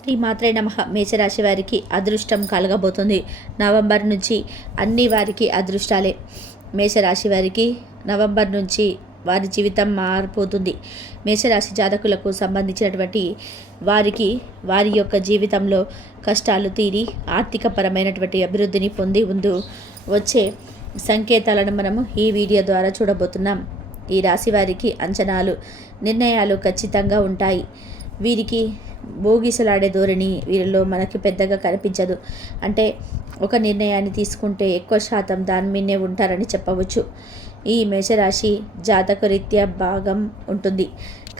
శ్రీ మాత్రే నమ. మేషరాశి వారికి అదృష్టం కలగబోతుంది. నవంబర్ నుంచి అన్ని వారికి అదృష్టాలే. మేషరాశి వారికి నవంబర్ నుంచి వారి జీవితం మారిపోతుంది. మేషరాశి జాతకులకు సంబంధించినటువంటి వారికి వారి యొక్క జీవితంలో కష్టాలు తీరి ఆర్థికపరమైనటువంటి అభివృద్ధిని పొంది ముందు వచ్చే సంకేతాలను మనము ఈ వీడియో ద్వారా చూడబోతున్నాం. ఈ రాశి వారికి అంచనాలు నిర్ణయాలు ఖచ్చితంగా ఉంటాయి. వీరికి భోగిసలాడే ధోరణి వీరిలో మనకి పెద్దగా కనిపించదు. అంటే ఒక నిర్ణయాన్ని తీసుకుంటే ఎక్కువ శాతం దాని మీదనే ఉంటారని చెప్పవచ్చు. ఈ మేషరాశి జాతక రీత్యా భాగం ఉంటుంది.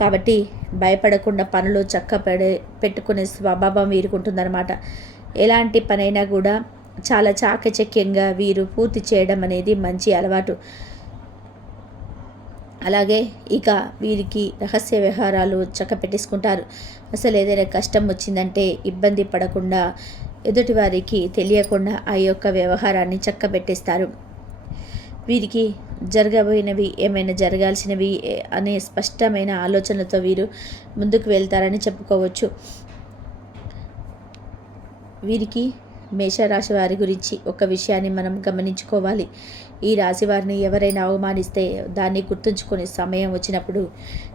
కాబట్టి భయపడకుండా పనులు చక్క పెడే పెట్టుకునే స్వభావం వీరుకుంటుందన్నమాట ఎలాంటి పనైనా కూడా చాలా చాకచక్యంగా వీరు పూర్తి చేయడం అనేది మంచి అలవాటు. అలాగే ఇక వీరికి రహస్య వ్యవహారాలు చక్క పెట్టేసుకుంటారు అసలు ఏదైనా కష్టం వచ్చిందంటే ఇబ్బంది పడకుండా ఎదుటివారికి తెలియకుండా ఆ యొక్క వ్యవహారాన్ని చక్క పెట్టేస్తారు వీరికి జరగబోయినవి ఏమైనా జరగాల్సినవి అనే స్పష్టమైన ఆలోచనలతో వీరు ముందుకు వెళ్తారని చెప్పుకోవచ్చు. వీరికి మేషరాశి వారి గురించి ఒక విషయాన్ని మనం గమనించుకోవాలి. ఈ రాశి వారిని ఎవరైనా అవమానిస్తే దాన్ని గుర్తుంచుకునే సమయం వచ్చినప్పుడు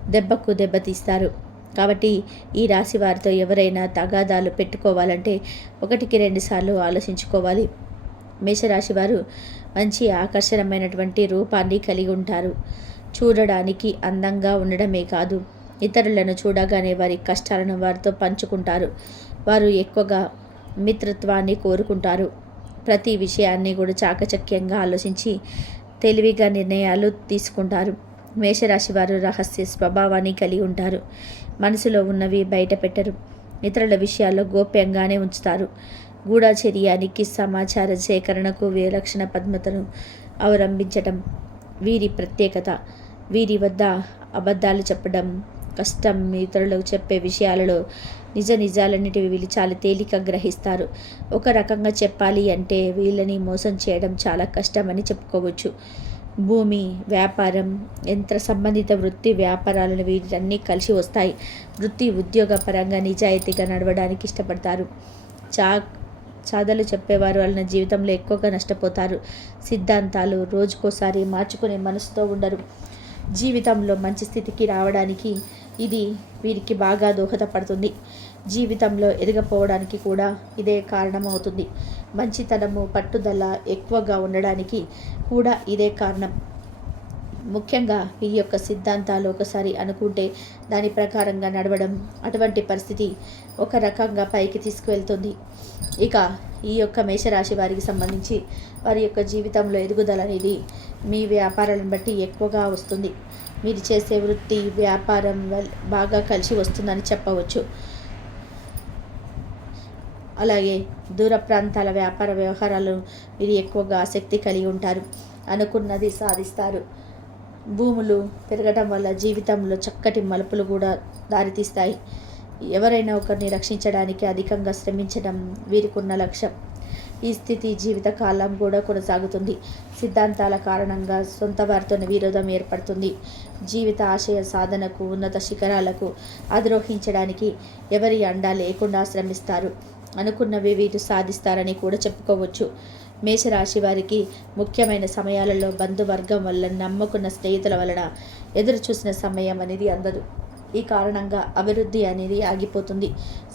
దెబ్బకు దెబ్బతీస్తారు కాబట్టి ఈ రాశి వారితో ఎవరైనా తగాదాలు పెట్టుకోవాలంటే ఒకటికి రెండుసార్లు ఆలోచించుకోవాలి. మేషరాశి వారు మంచి ఆకర్షణమైనటువంటి రూపాన్ని కలిగి ఉంటారు. చూడడానికి అందంగా ఉండడమే కాదు ఇతరులను చూడగానే వారి కష్టాలను వారితో పంచుకుంటారు. వారు ఎక్కువగా మిత్రత్వాన్ని కోరుకుంటారు. ప్రతి విషయాన్ని కూడా చాకచక్యంగా ఆలోచించి తెలివిగా నిర్ణయాలు తీసుకుంటారు. మేషరాశి వారు రహస్య స్వభావాన్ని కలిగి ఉంటారు. మనసులో ఉన్నవి బయట పెట్టరు. ఇతరుల విషయాల్లో గోప్యంగానే ఉంచుతారు. గూఢచర్యానికి సమాచార సేకరణకు విలక్షణ పద్మతను అవలంబించటం వీరి ప్రత్యేకత. వీరి వద్ద అబద్ధాలు చెప్పడం కష్టం ఇతరులకు చెప్పే విషయాలలో నిజ నిజాలన్నిటి వీళ్ళు చాలా తేలిక గ్రహిస్తారు. ఒక రకంగా చెప్పాలి అంటే వీళ్ళని మోసం చేయడం చాలా కష్టమని చెప్పుకోవచ్చు. భూమి వ్యాపారం యంత్ర సంబంధిత వృత్తి వ్యాపారాలను వీటన్నీ కలిసి వస్తాయి. వృత్తి ఉద్యోగ పరంగా నిజాయితీగా నడవడానికి ఇష్టపడతారు. చా చాదలు చెప్పేవారు వాళ్ళ జీవితంలో ఎక్కువగా నష్టపోతారు. సిద్ధాంతాలు రోజుకోసారి మార్చుకునే మనసుతో ఉండరు. జీవితంలో మంచి స్థితికి రావడానికి ఇది వీరికి బాగా దోహదపడుతుంది. జీవితంలో ఎదగపోవడానికి కూడా ఇదే కారణమవుతుంది. మంచితనము పట్టుదల ఎక్కువగా ఉండడానికి కూడా ఇదే కారణం. ముఖ్యంగా ఈ యొక్క సిద్ధాంతాలు ఒకసారి అనుకుంటే దాని ప్రకారంగా నడవడం అటువంటి పరిస్థితి ఒక రకంగా పైకి తీసుకువెళ్తుంది. ఇక ఈ యొక్క మేషరాశి వారికి సంబంధించి వారి యొక్క జీవితంలో ఎదుగుదల అనేది మీ వ్యాపారాలను బట్టి ఎక్కువగా వస్తుంది. మీరు చేసే వృత్తి వ్యాపారం బాగా కలిసి వస్తుందని చెప్పవచ్చు. అలాగే దూర ప్రాంతాల వ్యాపార వ్యవహారాలు మీరు ఎక్కువగా ఆసక్తి కలిగి ఉంటారు. అనుకున్నది సాధిస్తారు. భూములు పెరగడం వల్ల జీవితంలో చక్కటి మలుపులు కూడా దారితీస్తాయి. ఎవరైనా ఒకరిని రక్షించడానికి అధికంగా శ్రమించడం వీరికున్న లక్ష్యం. ఈ స్థితి జీవితకాలం కూడా కొనసాగుతుంది. సిద్ధాంతాల కారణంగా సొంత వారితోనే విరోధం ఏర్పడుతుంది. జీవిత ఆశయ సాధనకు ఉన్నత శిఖరాలకు అధిరోహించడానికి ఎవరి అండా లేకుండా శ్రమిస్తారు. అనుకున్నవి వీరు సాధిస్తారని కూడా చెప్పుకోవచ్చు. మేషరాశి వారికి ముఖ్యమైన సమయాలలో బంధువర్గం వల్ల నమ్ముకున్న స్నేహితుల వలన ఎదురు చూసిన సమయం అనేది అందదు. ఈ కారణంగా అభివృద్ధి అనేది ఆగిపోతుంది.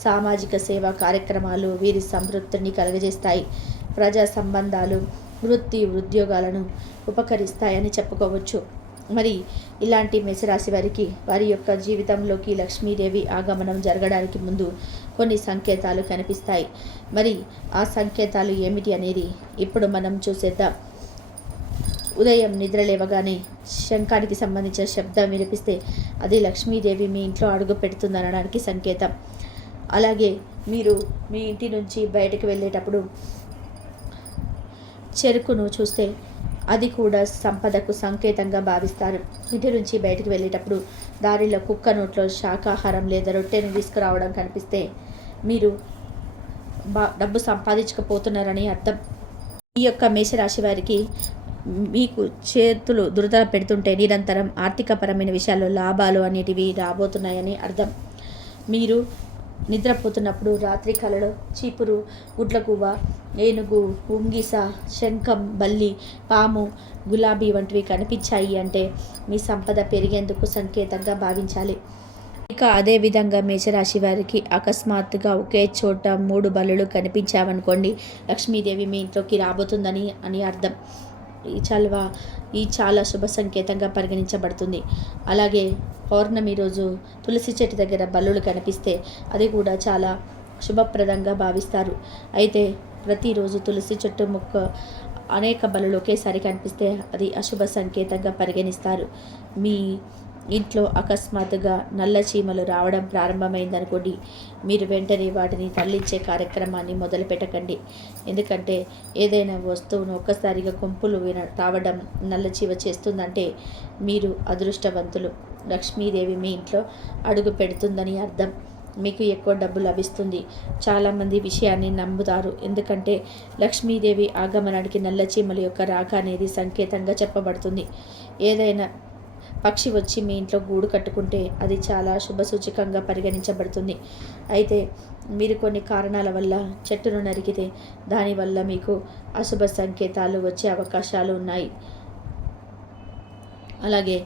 సామాజిక సేవా కార్యక్రమాలు వీరి సంతృప్తిని కలుగజేస్తాయి. ప్రజా సంబంధాలు వృత్తి ఉద్యోగాలను ఉపకరిస్తాయని చెప్పుకోవచ్చు. మరి ఇలాంటి మేషరాశి వారికి వారి యొక్క జీవితంలోకి లక్ష్మీదేవి ఆగమనం జరగడానికి ముందు కొన్ని సంకేతాలు కనిపిస్తాయి. మరి ఆ సంకేతాలు ఏమిటి అనేది ఇప్పుడు మనం చూసేద్దాం. ఉదయం నిద్ర లేవగానే శంఖానికి సంబంధించిన శబ్దం వినిపిస్తే అది లక్ష్మీదేవి మీ ఇంట్లో అడుగు పెడుతుందనడానికి సంకేతం. అలాగే మీరు మీ ఇంటి నుంచి బయటకు వెళ్ళేటప్పుడు చెరుకును చూస్తే అది కూడా సంపదకు సంకేతంగా భావిస్తారు. ఇంటి నుంచి బయటకు వెళ్ళేటప్పుడు దారిలో కుక్క నోట్లో శాకాహారం లేదా రొట్టెను తీసుకురావడం కనిపిస్తే మీరు బా డబ్బు సంపాదించకపోతున్నారని అర్థం. ఈ యొక్క మేషరాశి వారికి మీకు చేతులు దురద పెడుతుంటే నిరంతరం ఆర్థికపరమైన విషయాల్లో లాభాలు అనేటివి రాబోతున్నాయని అర్థం. మీరు నిద్రపోతున్నప్పుడు రాత్రి కలలో చీపురు గుడ్లగువ్వ ఏనుగు ఉంగిస శంఖం బల్లి పాము గులాబీ వంటివి కనిపించాయి అంటే మీ సంపద పెరిగేందుకు సంకేతంగా భావించాలి. ఇక అదేవిధంగా మేషరాశి వారికి అకస్మాత్తుగా ఒకే చోట మూడు బలులు కనిపించామనుకోండి లక్ష్మీదేవి మీ ఇంట్లోకి రాబోతుందని అని అర్థం. ఈ చల్వ ఈ చాలా శుభ సంకేతంగా పరిగణించబడుతుంది. అలాగే పౌర్ణమి రోజు తులసి చెట్టు దగ్గర బల్లులు కనిపిస్తే అది కూడా చాలా శుభప్రదంగా భావిస్తారు. అయితే ప్రతిరోజు తులసి చెట్టు మొక్క అనేక బలులు ఒకేసారి కనిపిస్తే అది అశుభ సంకేతంగా పరిగణిస్తారు. మీ ఇంట్లో అకస్మాత్తుగా నల్ల చీమలు రావడం ప్రారంభమైందనుకోండి మీరు వెంటనే వాటిని తరలించే కార్యక్రమాన్ని మొదలు పెట్టకండి. ఎందుకంటే ఏదైనా వస్తువును ఒక్కసారిగా గుంపులు విన రావడం నల్ల చీమ చేస్తుందంటే మీరు అదృష్టవంతులు. లక్ష్మీదేవి మీ ఇంట్లో అడుగు పెడుతుందని అర్థం. మీకు ఎక్కువ డబ్బు లభిస్తుంది. చాలామంది విషయాన్ని నమ్ముతారు. ఎందుకంటే లక్ష్మీదేవి ఆగమనానికి నల్ల చీమల యొక్క రాక అనేది సంకేతంగా చెప్పబడుతుంది. ఏదైనా పక్షి వచ్చి మీ ఇంట్లో గూడు కట్టుకుంటే అది చాలా శుభసూచకంగా పరిగణించబడుతుంది. అయితే మీరు కొన్ని కారణాల వల్ల చెట్టును నరికితే దానివల్ల మీకు అశుభ సంకేతాలు వచ్చే అవకాశాలు ఉన్నాయి. అలాగే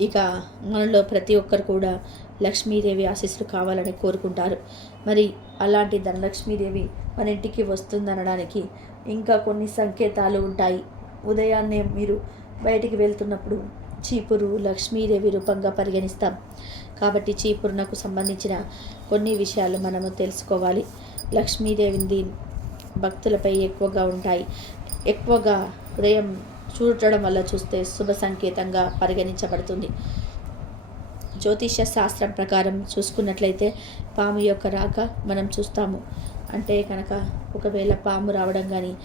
ఇక మనలో ప్రతి ఒక్కరు కూడా లక్ష్మీదేవి ఆశీస్సులు కావాలని కోరుకుంటారు. మరి అలాంటి ధనలక్ష్మీదేవి మన ఇంటికి వస్తుందనడానికి ఇంకా కొన్ని సంకేతాలు ఉంటాయి. ఉదయాన్నే మీరు బయటికి వెళ్తున్నప్పుడు చీపురు లక్ష్మీదేవి రూపంగా పరిగణిస్తాం. కాబట్టి చీపురునకు సంబంధించిన కొన్ని విషయాలు మనము తెలుసుకోవాలి. లక్ష్మీదేవిది భక్తులపై ఎక్కువగా ఉంటాయి. ఎక్కువగా ఉదయం చూడటం వల్ల చూస్తే శుభ సంకేతంగా పరిగణించబడుతుంది. జ్యోతిష శాస్త్రం ప్రకారం చూసుకున్నట్లయితే పాము యొక్క రాక మనం చూస్తాము. అంటే కనుక ఒకవేళ పాము రావడం కానీ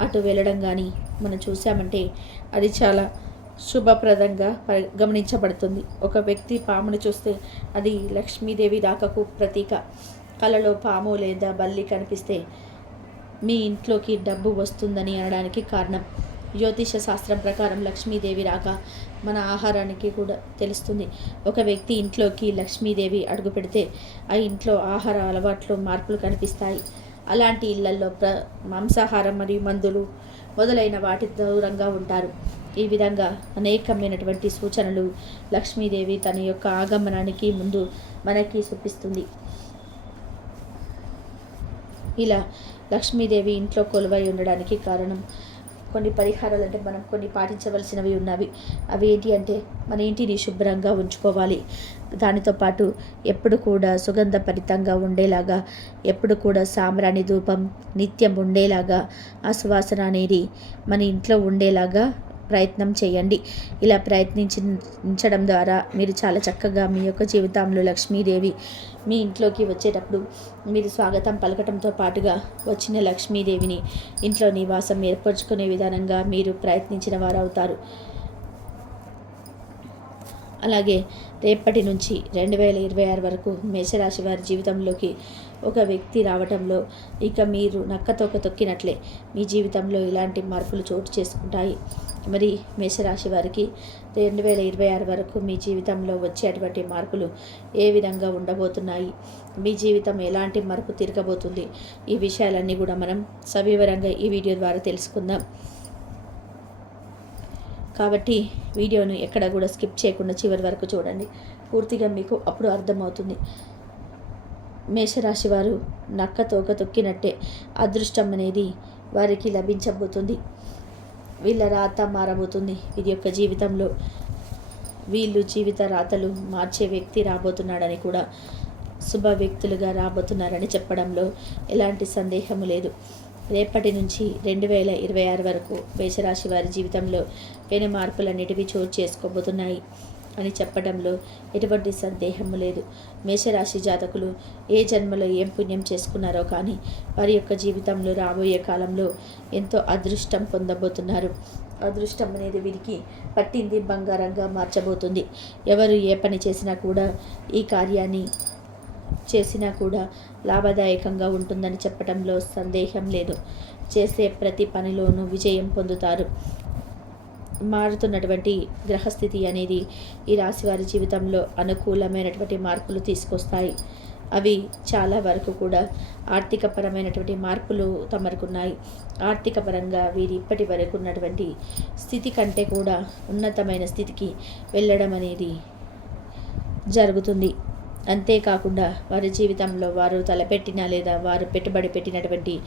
అటు వెళ్ళడం కానీ మనం చూసామంటే అది చాలా శుభప్రదంగా గమనించబడుతుంది. ఒక వ్యక్తి పామును చూస్తే అది లక్ష్మీదేవి రాకకు ప్రతీక. కలలో పాము లేదా బల్లి కనిపిస్తే మీ ఇంట్లోకి డబ్బు వస్తుందని అనడానికి కారణం. జ్యోతిష శాస్త్రం ప్రకారం లక్ష్మీదేవి రాక మన ఆహారానికి కూడా తెలుస్తుంది. ఒక వ్యక్తి ఇంట్లోకి లక్ష్మీదేవి అడుగు పెడితే ఆ ఇంట్లో ఆహార అలవాట్లు మార్పులు కనిపిస్తాయి. అలాంటి ఇళ్ళలో ప్ర మాంసాహారం మరియు మందులు మొదలైన వాటి దూరంగా ఉంటారు. ఈ విధంగా అనేకమైనటువంటి సూచనలు లక్ష్మీదేవి తన యొక్క ఆగమనానికి ముందు మనకి చూపిస్తుంది. ఇలా లక్ష్మీదేవి ఇంట్లో కొలువై ఉండడానికి కారణం. కొన్ని పరిహారాలు అంటే మనం కొన్ని పాటించవలసినవి ఉన్నవి. అవి ఏంటి అంటే మన ఇంటిని శుభ్రంగా ఉంచుకోవాలి. దానితో పాటు ఎప్పుడు కూడా సుగంధభరితంగా ఉండేలాగా ఎప్పుడు కూడా సాంబ్రాణి ధూపం నిత్యం ఉండేలాగా ఆ సువాసన అనేది మన ఇంట్లో ఉండేలాగా ప్రయత్నం చేయండి. ఇలా ప్రయత్నించడం ద్వారా మీరు చాలా చక్కగా మీ యొక్క జీవితంలో లక్ష్మీదేవి మీ ఇంట్లోకి వచ్చేటప్పుడు మీరు స్వాగతం పలకటంతో పాటుగా వచ్చిన లక్ష్మీదేవిని ఇంట్లో నివాసం ఏర్పరచుకునే విధానంగా మీరు ప్రయత్నించిన వారు అవుతారు అలాగే రేపటి నుంచి రెండు వేల ఇరవై ఆరు వరకు మేషరాశి వారి జీవితంలోకి ఒక వ్యక్తి రావటంలో ఇక మీరు నక్కతోక తొక్కినట్లే మీ జీవితంలో ఇలాంటి మార్పులు చోటు చేసుకుంటాయి. మరి మేషరాశి వారికి రెండు వేల ఇరవై ఆరు వరకు మీ జీవితంలో వచ్చేటువంటి మార్పులు ఏ విధంగా ఉండబోతున్నాయి? మీ జీవితం ఎలాంటి మార్పు తిరగబోతుంది ఈ విషయాలన్నీ కూడా మనం సవివరంగా ఈ వీడియో ద్వారా తెలుసుకుందాం. కాబట్టి వీడియోను ఎక్కడ కూడా స్కిప్ చేయకుండా చివరి వరకు చూడండి. పూర్తిగా మీకు అప్పుడు అర్థమవుతుంది. మేషరాశి వారు నక్క తోక తొక్కినట్టే అదృష్టం అనేది వారికి లభించబోతుంది. వీళ్ళ రాత మారబోతుంది. వీరి యొక్క జీవితంలో. వీళ్ళు జీవిత రాతలు మార్చే వ్యక్తి రాబోతున్నాడని కూడా శుభ వ్యక్తులుగా రాబోతున్నారని చెప్పడంలో ఎలాంటి సందేహము లేదు. రేపటి నుంచి రెండు వేల ఇరవై ఆరు వరకు మేషరాశి వారి జీవితంలో పెను మార్పులన్నిటివి చోటు చేసుకోబోతున్నాయి. అని చెప్పడంలో ఎటువంటి సందేహం లేదు. మేషరాశి జాతకులు ఏ జన్మలో ఏం పుణ్యం చేసుకున్నారో కానీ వారి యొక్క జీవితంలో రాబోయే కాలంలో ఎంతో అదృష్టం పొందబోతున్నారు. అదృష్టం అనేది వీరికి పట్టింది బంగారంగా మార్చబోతుంది. ఎవరు ఏ పని చేసినా కూడా ఈ కార్యాన్ని చేసినా కూడా లాభదాయకంగా ఉంటుందని చెప్పడంలో సందేహం లేదు. చేసే ప్రతి పనిలోనూ విజయం పొందుతారు. మారుతున్నటువంటి గ్రహస్థితి అనేది ఈ రాశి వారి జీవితంలో అనుకూలమైనటువంటి మార్పులు తీసుకొస్తాయి. అవి చాలా వరకు కూడా ఆర్థికపరమైనటువంటి మార్పులు తమరుకున్నాయి. ఆర్థికపరంగా వీరి ఇప్పటి వరకు ఉన్నటువంటి స్థితి కంటే కూడా ఉన్నతమైన స్థితికి వెళ్ళడం అనేది జరుగుతుంది. అంతేకాకుండా వారి జీవితంలో వారు తలపెట్టిన లేదా వారు పెట్టుబడి పెట్టినటువంటి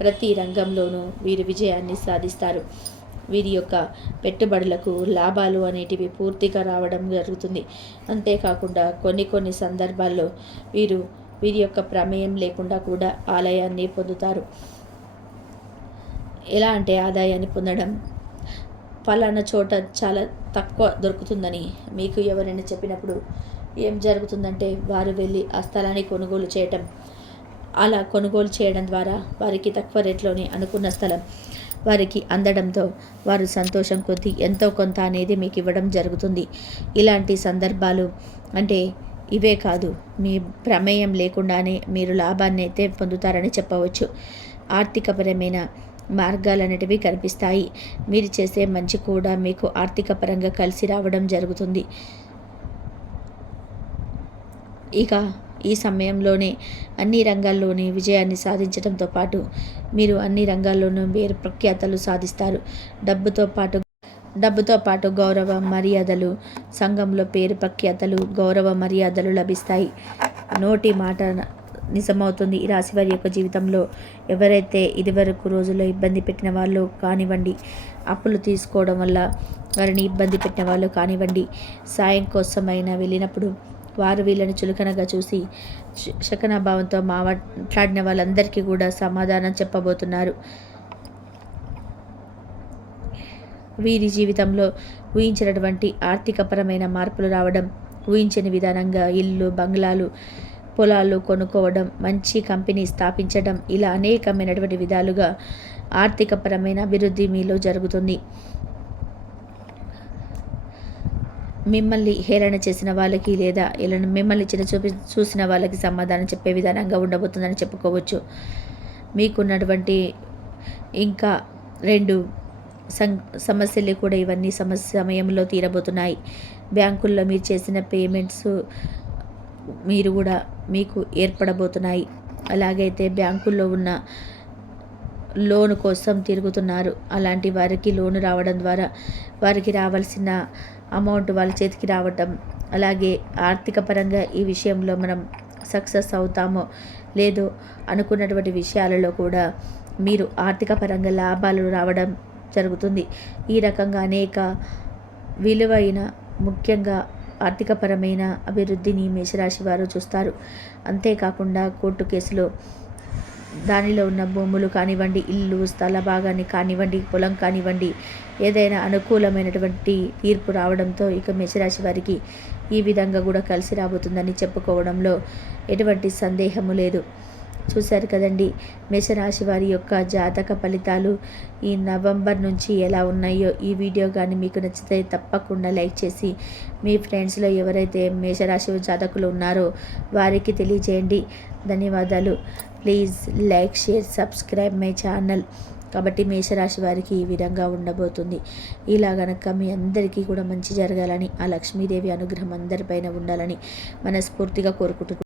ప్రతి రంగంలోనూ వీరు విజయాన్ని సాధిస్తారు. వీరి యొక్క పెట్టుబడులకు లాభాలు అనేటివి పూర్తిగా రావడం జరుగుతుంది. అంతేకాకుండా కొన్ని కొన్ని సందర్భాల్లో వీరు వీరి యొక్క ప్రమేయం లేకుండా కూడా ఆలయాన్ని పొందుతారు. ఎలా అంటే ఆదాయాన్ని పొందడం. ఫలానా చోట చాలా తక్కువ దొరుకుతుందని మీకు ఎవరైనా చెప్పినప్పుడు ఏం జరుగుతుందంటే వారు వెళ్ళి ఆ స్థలాన్ని కొనుగోలు చేయటం. అలా కొనుగోలు చేయడం ద్వారా వారికి తక్కువ రేట్లోనే అనుకున్న స్థలం. వారికి అందడంతో వారు సంతోషం కొద్ది ఎంతో కొంత అనేది మీకు ఇవ్వడం జరుగుతుంది. ఇలాంటి సందర్భాలు అంటే ఇవే కాదు. మీ ప్రమేయం లేకుండానే మీరు లాభాన్ని అయితే పొందుతారని చెప్పవచ్చు. ఆర్థికపరమైన మార్గాలు అనేటివి కనిపిస్తాయి. మీరు చేసే మంచి కూడా మీకు ఆర్థికపరంగా కలిసి రావడం జరుగుతుంది. ఇక ఈ సమయంలోనే అన్ని రంగాల్లోనే విజయాన్ని సాధించడంతో పాటు మీరు అన్ని రంగాల్లోనూ మీరు ప్రఖ్యాతలు సాధిస్తారు. డబ్బుతో పాటు డబ్బుతో పాటు గౌరవ మర్యాదలు సంఘంలో పేరు ప్రఖ్యాతలు గౌరవ మర్యాదలు లభిస్తాయి. నోటి మాట నిజమవుతుంది. ఈ రాశి వారి యొక్క జీవితంలో ఎవరైతే ఇదివరకు రోజుల్లో ఇబ్బంది పెట్టిన వాళ్ళు కానివ్వండి అప్పులు తీసుకోవడం వల్ల వారిని ఇబ్బంది పెట్టిన వాళ్ళు కానివ్వండి సాయం కోసమైనా వెళ్ళినప్పుడు వారు వీళ్ళని చులకనగా చూసి శకనాభావంతో మాట్లాడిన వాళ్ళందరికీ కూడా సమాధానం చెప్పబోతున్నారు. వీరి జీవితంలో ఊహించినటువంటి ఆర్థికపరమైన మార్పులు రావడం ఊహించని విధానంగా ఇల్లు బంగ్లాలు పొలాలు కొనుక్కోవడం మంచి కంపెనీ స్థాపించడం ఇలా అనేకమైనటువంటి విధాలుగా ఆర్థికపరమైన అభివృద్ధి మీలో జరుగుతుంది. మిమ్మల్ని హేళన చేసిన వాళ్ళకి లేదా ఇలా మిమ్మల్ని చిన్న చూపి చూసిన వాళ్ళకి సమాధానం చెప్పే విధానంగా ఉండబోతుందని చెప్పుకోవచ్చు. మీకున్నటువంటి ఇంకా రెండు సం సమస్యలు కూడా ఇవన్నీ సమస్య సమయంలో తీరబోతున్నాయి. బ్యాంకుల్లో మీరు చేసిన పేమెంట్స్ మీరు కూడా మీకు ఏర్పడబోతున్నాయి. అలాగైతే బ్యాంకుల్లో ఉన్న లోన్ కోసం తిరుగుతున్నారు. అలాంటి వారికి లోన్ రావడం ద్వారా వారికి రావాల్సిన అమౌంట్ వాళ్ళ చేతికి రావటం అలాగే ఆర్థిక పరంగా ఈ విషయంలో మనం సక్సెస్ అవుతామో లేదో అనుకున్నటువంటి విషయాలలో కూడా మీరు ఆర్థిక పరంగా లాభాలు రావడం జరుగుతుంది. ఈ రకంగా అనేక విలువైన ముఖ్యంగా ఆర్థికపరమైన అభివృద్ధిని మేషరాశి వారు చూస్తారు. అంతేకాకుండా కోర్టు కేసులో దానిలో ఉన్న భూములు కానివ్వండి ఇల్లు స్థల భాగాన్ని కానివ్వండి పొలం కానివ్వండి ఏదైనా అనుకూలమైనటువంటి తీర్పు రావడంతో ఇక మేషరాశి వారికి ఈ విధంగా కూడా కలిసి రాబోతుందని చెప్పుకోవడంలో ఎటువంటి సందేహము లేదు. చూశారు కదండి మేషరాశి వారి యొక్క జాతక ఫలితాలు ఈ నవంబర్ నుంచి ఎలా ఉన్నాయో ఈ వీడియో కానీ మీకు నచ్చితే తప్పకుండా లైక్ చేసి మీ ఫ్రెండ్స్లో ఎవరైతే మేషరాశి జాతకులు ఉన్నారో వారికి తెలియజేయండి. ధన్యవాదాలు. Please like share subscribe my channel. కాబట్టి మేషరాశి వారికి ఈ విధంగా ఉండబోతుంది. ఇలా గనక మీ అందరికీ కూడా మంచి జరగాలని ఆ లక్ష్మీదేవి అనుగ్రహం అందరిపైన ఉండాలని మనస్ఫూర్తిగా కోరుకుంటున్నాను.